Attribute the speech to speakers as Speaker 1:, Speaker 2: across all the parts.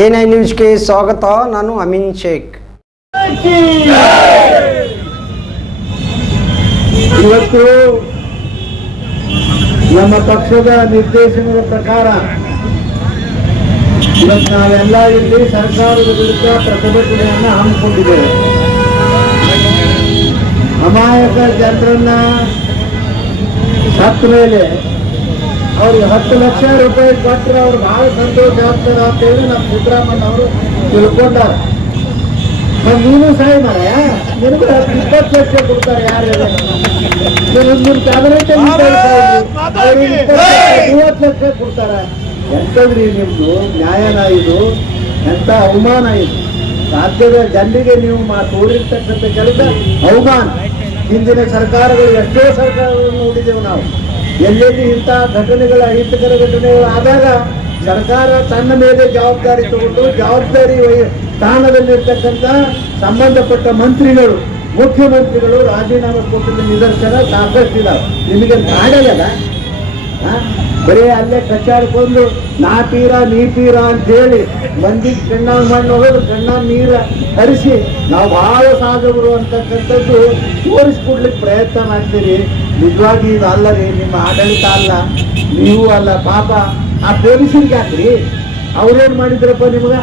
Speaker 1: N I ನ್ಯೂಸ್ಗೆ ಸ್ವಾಗತ, ನಾನು ಅಮೀನ್ ಶೇಖ್.
Speaker 2: ಇವತ್ತು ನಮ್ಮ ಪಕ್ಷದ ನಿರ್ದೇಶನದ ಪ್ರಕಾರ ಇವತ್ತು ನಾವೆಲ್ಲ ಇಲ್ಲಿ ಸರ್ಕಾರದ ವಿರುದ್ಧ ಪ್ರತಿಭಟನೆಯನ್ನು ಹಮ್ಮಿಕೊಂಡಿದ್ದೇವೆ. ಅಮಾಯಕ ಜನರನ್ನ ಸತ್ತ ಮೇಲೆ ಅವ್ರಿಗೆ ಹತ್ತು ಲಕ್ಷ ರೂಪಾಯಿ ಕೊಟ್ಟರೆ ಅವ್ರು ಬಹಳ ಸಂತೋಷ ಆಗ್ತಾರೆ ಅಂತೇಳಿ ನಮ್ಮ ಸಿದ್ದರಾಮಯ್ಯ ಅವರು ತಿಳ್ಕೊಂಡಾರ. ನೀನು ಸಾಯಿ ಮಾರಾಯ. ನಿನಗೂ ಇಪ್ಪತ್ತು ಲಕ್ಷ ಕೊಡ್ತಾರೆ ಯಾರು ನಿಮ್ಮ ಕ್ಯಾಬಿನೆಟ್ ಮೂವತ್ತು ಲಕ್ಷ ಕೊಡ್ತಾರ. ಎಂತದ್ರಿ ನಿಮ್ದು? ನ್ಯಾಯನ ಇದು? ಎಂತ ಅವಮಾನ ಇದು? ರಾಜ್ಯದ ಜನರಿಗೆ ನೀವು ಮಾ ತೋರಿರ್ತಕ್ಕಂಥ ಕೆಲಸ ಅವಮಾನ. ಹಿಂದಿನ ಸರ್ಕಾರಗಳು ಎಷ್ಟೋ ಸರ್ಕಾರಗಳನ್ನು ನೋಡಿದೆವು ನಾವು. ಎಲ್ಲೆಲ್ಲಿ ಇಂಥ ಘಟನೆಗಳ ಅಹಿತಕರ ಘಟನೆಗಳು ಆದಾಗ ಸರ್ಕಾರ ತನ್ನ ಮೇಲೆ ಜವಾಬ್ದಾರಿ ತಗೊಂಡು, ಜವಾಬ್ದಾರಿ ಸ್ಥಾನದಲ್ಲಿರ್ತಕ್ಕಂಥ ಸಂಬಂಧಪಟ್ಟ ಮಂತ್ರಿಗಳು, ಮುಖ್ಯಮಂತ್ರಿಗಳು ರಾಜೀನಾಮೆ ಕೊಟ್ಟಿದ್ದ ನಿದರ್ಶನ ಸಾಕಷ್ಟಿದ್ದಾವೆ ನಿಮಗೆ ಕಾಡಲ್ಲ ಬರೀ ಅಲ್ಲೇ ಕಚ್ಚಾಡ್ಕೊಂಡು ನಾ ತೀರ, ನೀ ತೀರ ಅಂತ ಹೇಳಿ ಮಂದಿ ಕಣ್ಣಾಗ ಮಣ್ಣು ಹೋಗೋದು ಕಣ್ಣಾಗ ನೀರ ಹರಿಸಿ, ನಾವು ಬಹಳ ಸಾಧವರು ಅಂತಕ್ಕಂಥದ್ದು ತೋರಿಸ್ಕೊಡ್ಲಿಕ್ಕೆ ಪ್ರಯತ್ನ ಮಾಡ್ತೀರಿ. ನಿಜವಾಗಿ ಇದು ಅಲ್ಲ ರೀ ನಿಮ್ಮ ಆಡಳಿತ ಅಲ್ಲ, ನೀವು ಅಲ್ಲ, ಪಾಪ ಆ ಪೊಲೀಸರಿಗೆ ಹಾಕ್ರಿ ಅವ್ರೇನು ಮಾಡಿದ್ರಪ್ಪ ನಿಮ್ಗೆ?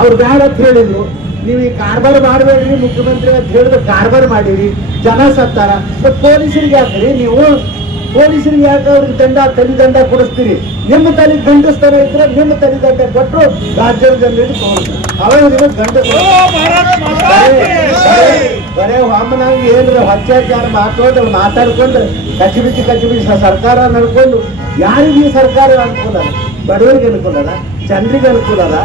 Speaker 2: ಅವ್ರು ಬೇಡ ಅಂತ ಹೇಳಿದ್ರು. ನೀವು ಈ ಕಾರ್ಬಾರ್ ಮಾಡಬೇಡ್ರಿ, ಮುಖ್ಯಮಂತ್ರಿ ಅಂತ ಹೇಳಿದ್ರೆ ಕಾರ್ಬಾರ್ ಮಾಡಿರಿ, ಜನ ಸತ್ತಾರ. ಮತ್ತೆ ಪೊಲೀಸರಿಗೆ ಹಾಕ್ರಿ ನೀವು ಪೊಲೀಸರಿಗೆ ಯಾಕೆ ಅವ್ರಿಗೆ ದಂಡ ತಲೆ ದಂಡ ಕೊಡಿಸ್ತೀರಿ? ನಿಮ್ಮ ತಲೆ ಗಂಡಸ್ತರ ಇದ್ರೆ ನಿಮ್ಮ ತಲೆ ದಂಡ ಕೊಟ್ಟರು ರಾಜ್ಯದ ಜನರಿಗೆ ಬರೇ ಅವಾಗ ಗಂಡ ಬರೇ ವಾಮನಾಗ ಏನ್ರ ಅತ್ಯಾಚಾರ ಮಾತಾಡ ಮಾತಾಡ್ಕೊಂಡು ಕಚ್ಚಿಬಿಚ್ಚಿ ಕಚ್ಚಿಬಿಚ್ಚಿ ಸರ್ಕಾರ ನಡ್ಕೊಂಡು ಯಾರಿಗೆ ಈ ಸರ್ಕಾರ ಅನುಕೂಲ? ಬಡವರಿಗೆ ಅನುಕೂಲ ಅದ ಜನರಿಗೆ ಅನುಕೂಲ ಅದ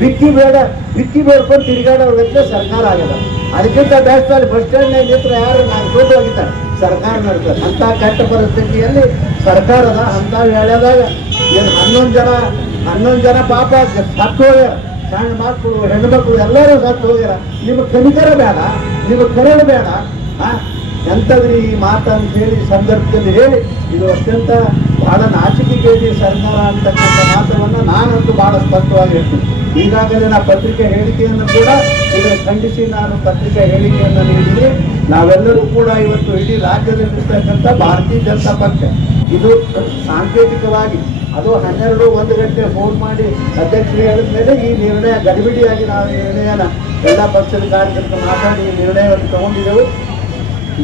Speaker 2: ಬಿಕ್ಕಿ ಬೇಡ ಬಿಕ್ಕಿ ಬೇಡ್ಕೊಂಡು ತಿರುಗಾಡೋರ್ಗತ್ತೆ ಸರ್ಕಾರ ಆಗದ ಅದಕ್ಕಿಂತ ಬೆಸ್ಟ್ ಅಲ್ಲಿ ಬಸ್ ಸ್ಟ್ಯಾಂಡ್ ನಿಂತ್ರ ಯಾರು ನಾನು ಹೋಗಿದ್ದಾರೆ? ಸರ್ಕಾರ ನಡ್ತಾರೆ ಅಂತ ಕೆಟ್ಟ ಪರಿಸ್ಥಿತಿಯಲ್ಲಿ ಸರ್ಕಾರದ ಅಂತ ವೇಳೆದಾಗ ಏನು ಹನ್ನೊಂದು ಜನ ಹನ್ನೊಂದು ಜನ ಪಾಪ ಸತ್ತು ಹೋಗ್ಯಾರ. ಸಣ್ಣ ಮಕ್ಕಳು ಹೆಣ್ಮಕ್ಳು ಎಲ್ಲರೂ ಸತ್ತು ಹೋಗ್ಯಾರ. ನಿಮ್ಗೆ ಕನಿಕರ ಬೇಡ, ನಿಮ್ಗೆ ಕರಳು ಬೇಡ? ಎಂಥದ್ರಿ ಈ ಮಾತು ಅಂತ ಹೇಳಿ, ಸಂದರ್ಭದಲ್ಲಿ ಹೇಳಿ, ಇದು ಅತ್ಯಂತ ಬಹಳ ನಾಚಿಕೆಗೇಡಿ ಸರ್ಕಾರ ಅಂತಕ್ಕಂಥ ಮಾತವನ್ನು ನಾನಂತೂ ಬಹಳ ಸ್ಪಷ್ಟವಾಗಿ ಹೇಳ್ತೀನಿ. ಈಗಾಗಲೇ ನಾ ಪತ್ರಿಕೆ ಹೇಳಿಕೆಯನ್ನು ಕೂಡ ಇದನ್ನು ಖಂಡಿಸಿ ನಾನು ಪತ್ರಿಕಾ ಹೇಳಿಕೆಯನ್ನು ನೀಡಿದೆ. ನಾವೆಲ್ಲರೂ ಕೂಡ ಇವತ್ತು ಇಡೀ ರಾಜ್ಯದಲ್ಲಿರ್ತಕ್ಕಂಥ ಭಾರತೀಯ ಜನತಾ ಪಕ್ಷ. ಇದು ಸಾಂಕೇತಿಕವಾಗಿ ಅದು ಹನ್ನೆರಡು ಒಂದು ಗಂಟೆ ಫೋನ್ ಮಾಡಿ ಅಧ್ಯಕ್ಷರು ಹೇಳಿದ ಮೇಲೆ ಈ ನಿರ್ಣಯ ಗಡಿಬಿಡಿಯಾಗಿ ನಾವು ಈ ನಿರ್ಣಯನ ಎಲ್ಲ ಪಕ್ಷದ ಕಾರ್ಯಕರ್ತರು ಮಾತಾಡಿ ಈ ನಿರ್ಣಯವನ್ನು ತಗೊಂಡಿದ್ದೆವು.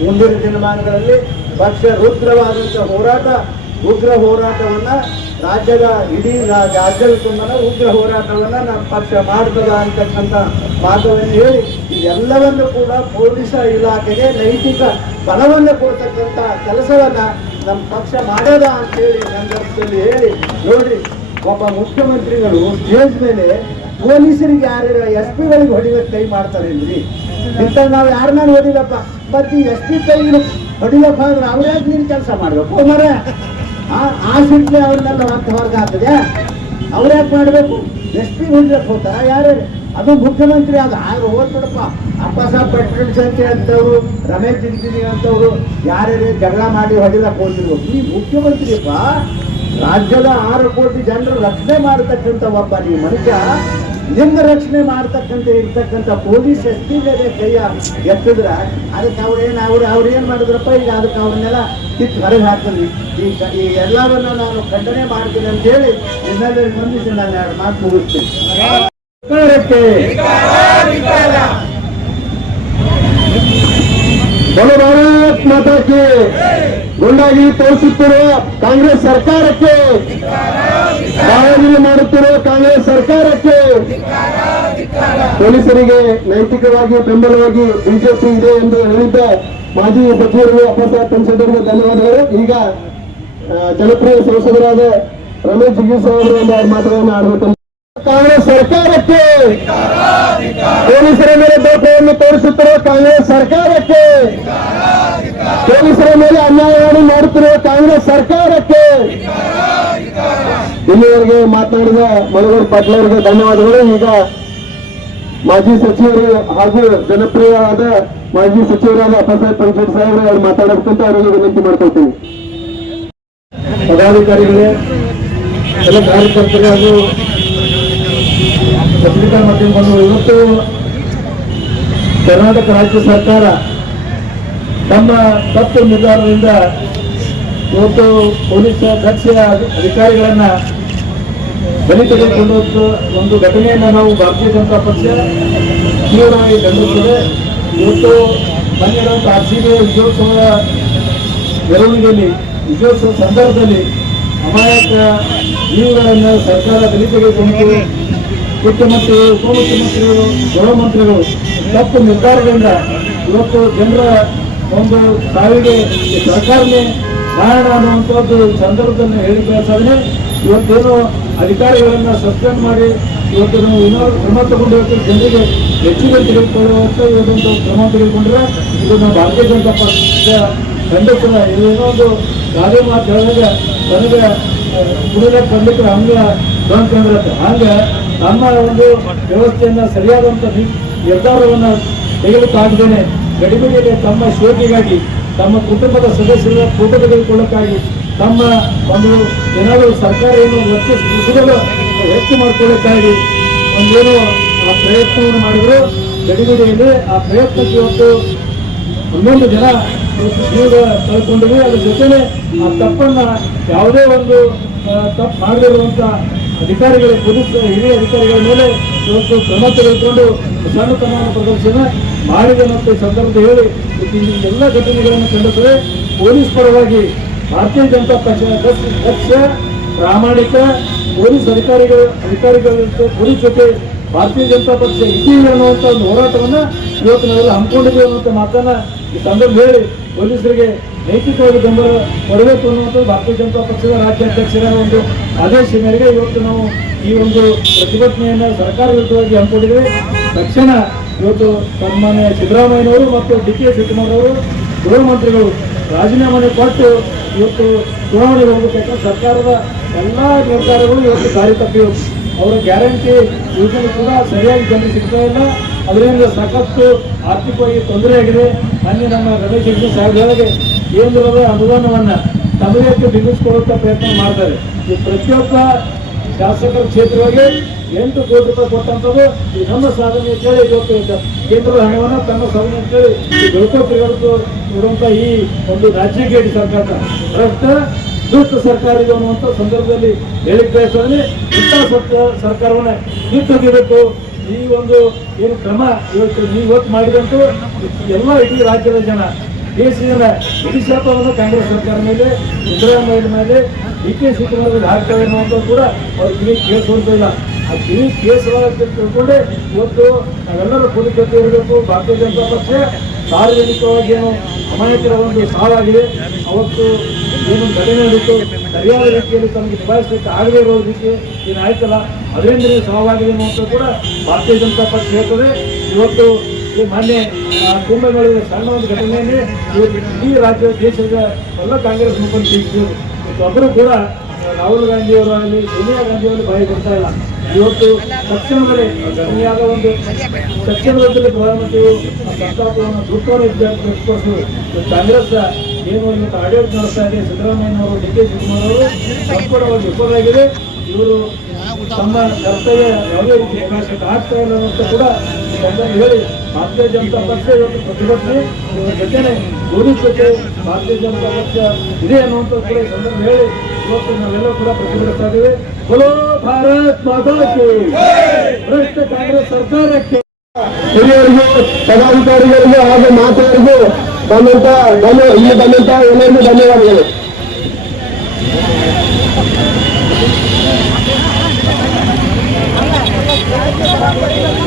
Speaker 2: ಮುಂದಿನ ದಿನಮಾನಗಳಲ್ಲಿ ಪಕ್ಷ ರುದ್ರವಾದಂಥ ಹೋರಾಟ, ಉಗ್ರ ಹೋರಾಟವನ್ನ ರಾಜ್ಯದ ಇಡೀ ರಾಜ್ಯದ ತುಂಬನ ಉಗ್ರ ಹೋರಾಟವನ್ನ ನಮ್ಮ ಪಕ್ಷ ಮಾಡ್ತದ ಅಂತಕ್ಕಂಥ ಮಾತವನ್ನು ಹೇಳಿ, ಇದೆಲ್ಲವನ್ನು ಕೂಡ ಪೊಲೀಸ ಇಲಾಖೆಗೆ ನೈತಿಕ ಬಲವನ್ನು ಕೊಡ್ತಕ್ಕಂಥ ಕೆಲಸವನ್ನ ನಮ್ಮ ಪಕ್ಷ ಮಾಡ್ಯದ ಅಂತೇಳಿ ಸಂದರ್ಭದಲ್ಲಿ ಹೇಳಿ, ನೋಡಿ, ಒಬ್ಬ ಮುಖ್ಯಮಂತ್ರಿಗಳು ಸ್ಟೇಜ್ ಮೇಲೆ ಪೊಲೀಸರಿಗೆ ಯಾರ್ಯಾರ ಎಸ್ ಪಿಗಳಿಗೆ ಹೊಡಿಬೇಕು ಕೈ ಮಾಡ್ತಾರೆ ಇಲ್ಲಿ ಇಂಥ ನಾವು ಯಾರನ್ನ ಹೊಡಿಲಪ್ಪ ಮತ್ತೆ ಎಸ್ ಪಿ ಕೈ ಹೊಡಿಯಪ್ಪ ಅಂದ್ರೆ ಅವ್ರ ಯಾಕೆ ನೀನು ಕೆಲಸ ಮಾಡಬೇಕು? ಮರ ಆ ಸಿಟ್ಲೆ ಅವ್ರನ್ನೆಲ್ಲ ಮತ್ತೆ ಹೊರಗೆ ಆಗ್ತದೆ ಅವ್ರು ಯಾಕೆ ಮಾಡಬೇಕು? ಎಸ್ ಪಿ ಹೋಗ್ತಾರ ಯಾರು? ಅದು ಮುಖ್ಯಮಂತ್ರಿ ಆಗ ಆಗ ಅಪ್ಪ ಅಪ್ಪಸಾಬ್ ಪೆಟ್ರೋಲ್ ಅಂತವ್ರು ರಮೇಶ್ ಜಿಗಜಿನಿ ಅಂತವ್ರು ಯಾರ್ಯಾರು ಜಗಳ ಮಾಡಿ ಹೊಡಿಲಕ್ಕೆ ಹೋಗಿರ್ಬೇಕು ಈ ಮುಖ್ಯಮಂತ್ರಿಪ್ಪ ರಾಜ್ಯದ ಆರು ಕೋಟಿ ಜನರು ರಕ್ಷಣೆ ಮಾಡತಕ್ಕಂಥ ಒಬ್ಬ ನೀ ಮನುಷ್ಯ. ನಿಮ್ಮ ರಕ್ಷಣೆ ಮಾಡ್ತಕ್ಕಂತ ಇರ್ತಕ್ಕಂಥ ಪೊಲೀಸ್ ಎಸ್ ಪಿ ಮೇಲೆ ಕೈಯ ಎತ್ತಿದ್ರ ಅದಕ್ಕೆ ಅವ್ರೇನು ಅವ್ರು ಅವ್ರು ಏನು ಮಾಡಿದ್ರಪ್ಪ? ಈಗ ಅದಕ್ಕೆ ಅವ್ರನ್ನೆಲ್ಲ ಕಿತ್ತು ಹೊರಗೆ ಹಾಕಿದ್ವಿ ಈ ಈ ಎಲ್ಲವನ್ನ ನಾನು ಖಂಡನೆ ಮಾಡ್ತೀನಿ ಅಂತ ಹೇಳಿ ನಿನ್ನೆಲ್ಲ ಸ್ಪಂದಿಸಿ ನಾನು ಎರಡು ಮಾತು ಮುಗಿಸ್ತೀನಿ. ಬಲು ಗುಂಡಾಗಿ ತೋರಿಸುತ್ತಿರುವ ಕಾಂಗ್ರೆಸ್ ಸರ್ಕಾರಕ್ಕೆ ದಾಳಿಗಿರಿ ಮಾಡುತ್ತಿರುವ ಕಾಂಗ್ರೆಸ್ ಸರ್ಕಾರಕ್ಕೆ ಪೊಲೀಸರಿಗೆ ನೈತಿಕವಾಗಿ ಬೆಂಬಲವಾಗಿ ಬಿಜೆಪಿ ಇದೆ ಎಂದು ಹೇಳಿದ್ದ ಮಾಜಿ ಸಚಿವರು ಅಪ್ಪಸಾಹೇಬ್ ಸಂಸದರಿಗೆ ಧನ್ಯವಾದಗಳು. ಈಗ ಜನಪ್ರಿಯ ಸಂಸದರಾದ ರಮೇಶ್ ಜಿಗೀಶ್ ಅವರು ಮಾತುಗಳನ್ನು ಆಡಬೇಕು ಕಾಂಗ್ರೆಸ್ ಸರ್ಕಾರಕ್ಕೆ ಪೊಲೀಸರ ಮೇಲೆ ದೋಷವನ್ನು ತೋರಿಸುತ್ತಿರುವ ಕಾಂಗ್ರೆಸ್ ಸರ್ಕಾರಕ್ಕೆ ಪೊಲೀಸರ ಮೇಲೆ ಅನ್ಯಾಯವನ್ನು ಮಾಡುತ್ತಿರುವ ಕಾಂಗ್ರೆಸ್ ಸರ್ಕಾರಕ್ಕೆ ಇಲ್ಲಿವರೆಗೆ ಮಾತನಾಡಿದ ಮನೋಹರ್ ಪಾಟೀಲ್ ಅವರಿಗೆ ಧನ್ಯವಾದಗಳು. ಈಗ ಮಾಜಿ ಸಚಿವರು ಹಾಗೂ ಜನಪ್ರಿಯವಾದ ಮಾಜಿ ಸಚಿವರಾದ ಅಪ್ಪಸಾಹೇಬ್ ಪಂಚಾಯತ್ ಸಾಹೇಬರು ಅವ್ರು ಮಾತಾಡಬೇಕಂತ ಅವರಿಗೆ ವಿನಂತಿ ಮಾಡ್ಕೊಳ್ತೀನಿ ಪದಾಧಿಕಾರಿಗಳೇ, ಎಲ್ಲ ಕಾರ್ಯಕರ್ತರು ಹಾಗೂ
Speaker 3: ಪತ್ರಿಕಾ ಇವತ್ತು ಕರ್ನಾಟಕ ರಾಜ್ಯ ಸರ್ಕಾರ ತಮ್ಮ ತಪ್ಪು ನಿರ್ಧಾರದಿಂದ ಇವತ್ತು ಪೊಲೀಸ್ ದಕ್ಷ ಅಧಿಕಾರಿಗಳನ್ನ ಬಲಿ ತೆಗೆದುಕೊಂಡು ಒಂದು ಘಟನೆಯನ್ನು ನಾವು ಭಾರತೀಯ ಜನತಾ ಪಕ್ಷ ತೀವ್ರವಾಗಿ ಖಂಡಿಸುತ್ತದೆ ಇವತ್ತು ಬಂದಿರುವಂತಹ ಆರ್ ಸಿ ಬಿ ವಿಜಯೋತ್ಸವದ ಮೆರವಣಿಗೆಯಲ್ಲಿ, ವಿಜಯೋತ್ಸವ ಸಂದರ್ಭದಲ್ಲಿ ಅಮಾಯಕ ಜೀವಗಳನ್ನು ಸರ್ಕಾರ ಬಲಿ ತೆಗೆದುಕೊಂಡು ಮುಖ್ಯಮಂತ್ರಿಗಳು ಉಪಮುಖ್ಯಮಂತ್ರಿಗಳು ಗೃಹ ಮಂತ್ರಿಗಳು ತಪ್ಪು ನಿರ್ಧಾರದಿಂದ ಇವತ್ತು ಜನರ ಒಂದು ಸಾವಿಗೆ ಸರ್ಕಾರನೇ ಕಾರಣ ಅನ್ನುವಂಥದ್ದು ಸಂದರ್ಭದಲ್ಲಿ ಹೇಳಿಕೆ ಸಾಧನೆ, ಇವತ್ತೇನು ಅಧಿಕಾರಿಗಳನ್ನು ಸಸ್ಪೆಂಡ್ ಮಾಡಿ ಇವತ್ತು ನಾವು ಏನಾದ್ರು ಕ್ರಮ ಜನರಿಗೆ ಹೆಚ್ಚಿಗೆ ತೆಗೆದುಕೊಳ್ಳುವಂಥ ಇವತ್ತೊಂದು ಕ್ರಮ ತೆಗೆದುಕೊಂಡ್ರೆ ಇದು ನಮ್ಮ ಭಾರತೀಯ ಜನತಾ ಪಕ್ಷ ಖಂಡಿತದ ಇದೇನೋ ಒಂದು ಗಾದೆ ಮಾತು ನನಗೆ ಕುಡಿದ ಖಂಡಿತರ ಹಂಗೆ ಬಂದ್ಕೊಂಡಿರತ್ತೆ. ಹಾಗೆ ನಮ್ಮ ಒಂದು ವ್ಯವಸ್ಥೆಯನ್ನು ಸರಿಯಾದಂತ ನಿರ್ಧಾರವನ್ನು ತೆಗೆದುಕೊಂಡಿದ್ದೇನೆ ಗಡಿಬಿಡಿಯಲ್ಲಿ ತಮ್ಮ ಶೋಕಿಗಾಗಿ ತಮ್ಮ ಕುಟುಂಬದ ಸದಸ್ಯರ ಫೋಟೋ ತೆಗೆದುಕೊಳ್ಳಕ್ಕಾಗಿ ತಮ್ಮ ಒಂದು ಏನಾದರೂ ಸರ್ಕಾರವನ್ನು ಏನು ಹೆಚ್ಚು ಮಾಡಿಕೊಳ್ಳಕ್ಕಾಗಿ ಒಂದೇನು ಆ ಪ್ರಯತ್ನವನ್ನು ಮಾಡಿದ್ರು ಗಡಿಗಡಿಯಲ್ಲಿ ಆ ಪ್ರಯತ್ನಕ್ಕೆ ಇವತ್ತು ಒಂದೊಂದು ಜನ ಜೀವ ಕಳ್ಕೊಂಡಿವೆ. ಅದ್ರ ಜೊತೆಗೆ ಆ ತಪ್ಪನ್ನು ಯಾವುದೇ ಒಂದು ತಪ್ಪು ಮಾಡದಿರುವಂಥ ಅಧಿಕಾರಿಗಳ, ಪೊಲೀಸ್ ಹಿರಿಯ ಅಧಿಕಾರಿಗಳ ಮೇಲೆ ಇವತ್ತು ಕ್ರಮ ತೆಗೆದುಕೊಂಡು ಸಣ್ಣತನವನ್ನು ಪ್ರದರ್ಶನ ಮಾಡಿದೆ ಸಂದರ್ಭದಲ್ಲಿ ಈ ಸಂದರ್ಭ ಹೇಳಿ ಎಲ್ಲ ಘಟನೆಗಳನ್ನು ಖಂಡಿಸದೆ ಪೊಲೀಸ್ ಪರವಾಗಿ ಭಾರತೀಯ ಜನತಾ ಪಕ್ಷದ ಅಧ್ಯಕ್ಷ ಪ್ರಾಮಾಣಿಕ ಪೊಲೀಸ್ ಅಧಿಕಾರಿಗಳು ಅಧಿಕಾರಿಗಳ ಪೊಲೀಸ್ ಜೊತೆ ಭಾರತೀಯ ಜನತಾ ಪಕ್ಷ ಇದ್ದೀವಿ ಅನ್ನುವಂಥ ಒಂದು ಹೋರಾಟವನ್ನು ಇವತ್ತು ನಾವೆಲ್ಲ ಹಮ್ಮಿಕೊಂಡಿದ್ದೀವಿ ಅನ್ನುವಂಥ ಮಾತನ್ನ ಈ ಸಂದರ್ಭ ಹೇಳಿ ಪೊಲೀಸರಿಗೆ ನೈತಿಕವಾಗಿ ಬೆಂಬಲ ಕೊಡಬೇಕು ಅನ್ನುವಂಥದ್ದು ಭಾರತೀಯ ಜನತಾ ಪಕ್ಷದ ರಾಜ್ಯಾಧ್ಯಕ್ಷರ ಒಂದು ಆದೇಶ ಮೇರೆಗೆ ಇವತ್ತು ನಾವು ಈ ಒಂದು ಪ್ರತಿಭಟನೆಯನ್ನು ಸರ್ಕಾರ ವಿರುದ್ಧವಾಗಿ ಹಮ್ಮಿಕೊಂಡಿದ್ದೇವೆ. ತಕ್ಷಣ ಇವತ್ತು ಸನ್ಮಾನ್ಯ ಸಿದ್ದರಾಮಯ್ಯನವರು ಮತ್ತು ಡಿ ಕೆ ಶಿವಕುಮಾರ್ ಗೃಹ ಮಂತ್ರಿಗಳು ರಾಜೀನಾಮೆ ಕೊಟ್ಟು ಇವತ್ತು ಚುನಾವಣೆಗೆ ಸರ್ಕಾರದ ಎಲ್ಲ ನಿರ್ಧಾರಗಳು ಇವತ್ತು ದಾರಿ ತಪ್ಪಿವೆ ಅವರ ಗ್ಯಾರಂಟಿ ಯೋಜನೆ ಕೂಡ ಸರಿಯಾಗಿ ಜನರಿಗೆ ಸಿಗ್ತಾ ಇಲ್ಲ. ಅದರಿಂದ ಸಾಕಷ್ಟು ಆರ್ಥಿಕವಾಗಿ ತೊಂದರೆ ಆಗಿದೆ. ಮೊನ್ನೆ ನಮ್ಮ ರಮೇಶ್ ಹೆಗ್ಡೆ ಹೇಳಿದೆ ಕೇಂದ್ರದ ಅನುದಾನವನ್ನು ತಮಗೆ ಬಿಗಿಸ್ಕೊಳ್ಳುವಂಥ ಪ್ರಯತ್ನ ಮಾಡ್ತಾರೆ. ಈ ಪ್ರತಿಯೊಬ್ಬ ಶಾಸಕರ ಕ್ಷೇತ್ರವಾಗಿ ಎಂಟು ಕೋಟಿ ರೂಪಾಯಿ ಕೊಟ್ಟಂಥದ್ದು ನಮ್ಮ ಸಾಧನೆ ಅಂತೇಳಿ ಇವತ್ತು ಕೇಂದ್ರದ ಹಣವನ್ನು ತಮ್ಮ ಸಾಧನೆ ಅಂತೇಳಿ ಬೆಳಕೋಟರಿಗಳು ಇರುವಂತ ಈ ಒಂದು ರಾಜ್ಯಗೇಡಿ ಸರ್ಕಾರ. ಭ್ರಷ್ಟ, ದುಷ್ಟ ಸರ್ಕಾರ ಇದು ಅನ್ನುವಂಥ ಸಂದರ್ಭದಲ್ಲಿ ಹೇಳಿಕೆ ಬಯಸೋದ್ರೆ ಇಂಥ ಸರ್ಕಾರ ಸರ್ಕಾರವನ್ನ ಕಿತ್ತೊಗೆಯಬೇಕು ಈ ಒಂದು ಏನು ಕ್ರಮ ಇವತ್ತು ನೀವು ಇವತ್ತು ಮಾಡಿದಂತೂ ಎಲ್ಲ ಇಡೀ ರಾಜ್ಯದ ಜನ ದೇಶದ ಇಡೀ ಶಾಪವನ್ನು ಕಾಂಗ್ರೆಸ್ ಸರ್ಕಾರ ಮೇಲೆ, ಸಿದ್ದರಾಮಯ್ಯ ಮೇಲೆ, ಡಿ ಕೆ ಶಿವಕುಮಾರ್ ಹಾಕ್ತಾರೆ ಅನ್ನೋದು ಕೂಡ ಅವ್ರ ಕಿವಿ ಇಲ್ಲ. ಆ ಕಿವಿ ಕೇಸ್ ತಿಳ್ಕೊಂಡೆ ಇವತ್ತು ನಾವೆಲ್ಲರೂ ಜೊತೆ ಇರಬೇಕು, ಭಾರತೀಯ ಜನತಾ ಪಕ್ಷ ಸಾರ್ವಜನಿಕವಾಗಿ ಏನು ಅಮಾಯಕರ ಒಂದು ಸಾವಾಗಿದೆ. ಅವತ್ತು ಏನು ಘಟನೆ ನಡೀತು ಸರಿಯಾದ ರೀತಿಯಲ್ಲಿ ತಮಗೆ ನಿಭಾಯಿಸಲಿಕ್ಕೆ ಆಗದೇ ಇರೋ ರೀತಿ ಏನು ಆಯ್ತಲ್ಲ ಅದರಿಂದ ಸಾವಾಗಿದೆ ಅನ್ನುವಂಥದ್ದು ಕೂಡ ಭಾರತೀಯ ಜನತಾ ಪಕ್ಷ ಹೇಳ್ತದೆ. ಇವತ್ತು ಈ ಮೊನ್ನೆ ಕುಂಭಮೇಳದ ಸಣ್ಣ ಒಂದು ಘಟನೆಯಲ್ಲಿ ಇಡೀ ರಾಜ್ಯ, ದೇಶದ ಎಲ್ಲ ಕಾಂಗ್ರೆಸ್ ಮುಖಂಡರು ಟೀಕಿಸಿದರು ಒಬ್ಬರು ಕೂಡ ರಾಹುಲ್ ಗಾಂಧಿಯವರು ಆಗಲಿ, ಸೋನಿಯಾ ಗಾಂಧಿಯವರು ಭಯ ಬರ್ತಾ ಇಲ್ಲ. ಇವತ್ತು ತಕ್ಷಣದಲ್ಲಿ ಸೋನಿಯಾದ ಒಂದು ತಕ್ಷಣದಲ್ಲಿ ಪ್ರಧಾನಮಂತ್ರಿಯು ಸಂತಾಪವನ್ನು ದುಃಖವನ್ನು ವ್ಯಕ್ತಪಡಿಸಿದರು ಕಾಂಗ್ರೆಸ್ ಏನು ಇವತ್ತು ಆಡಳಿತ ನಡೆಸ್ತಾ ಇದೆ, ಸಿದ್ದರಾಮಯ್ಯನವರು, ಡಿ ಕೆ ಶಿವಕುಮಾರ್ ಅವರು ಸಂಪೂರ್ಣವಾಗಿ ವಿಫಲರಾಗಿದೆ ಇವರು ತಮ್ಮ ಕರ್ತವ್ಯ ಯಾವುದೇ ರೀತಿ ಪ್ರಕಾಶಕ್ಕೆ ಆಗ್ತಾ ಇಲ್ಲ ಅಂತ ಕೂಡ ಈ ಹೇಳಿ ಭಾರತೀಯ ಜನತಾ ಪಕ್ಷ ಇವತ್ತು ಪ್ರತಿಭಟನೆ ಜೊತೆನೆ ಜೊತೆ ಭಾರತೀಯ ಜನತಾ ಪಕ್ಷ ಇದೆ ಅನ್ನುವಂತ ಕೂಡ ಈ ಸಂದರ್ಭ ಹೇಳಿ, ಇವತ್ತು ನಾವೆಲ್ಲ ಕೂಡ ಪ್ರತಿಭಟಿಸ್ತಾ ಇದ್ದೇವೆ. ಬಲೋ ಭಾರತ್ ಮಾತಾ ಕಿ ಭ್ರಷ್ಟ ಕಾಂಗ್ರೆಸ್ ಸರ್ಕಾರಕ್ಕೆ
Speaker 4: ಹಿರಿಯರಿಗೂ, ಪದಾಧಿಕಾರಿಗಳಿಗೂ ಹಾಗೂ ಮಾತೆಯರಿಗೂ ಬಂದಂತ ಇಲ್ಲಿ ಬಂದಂತ ಎಲ್ಲರಿಗೂ ಧನ್ಯವಾದಗಳು. Thank you.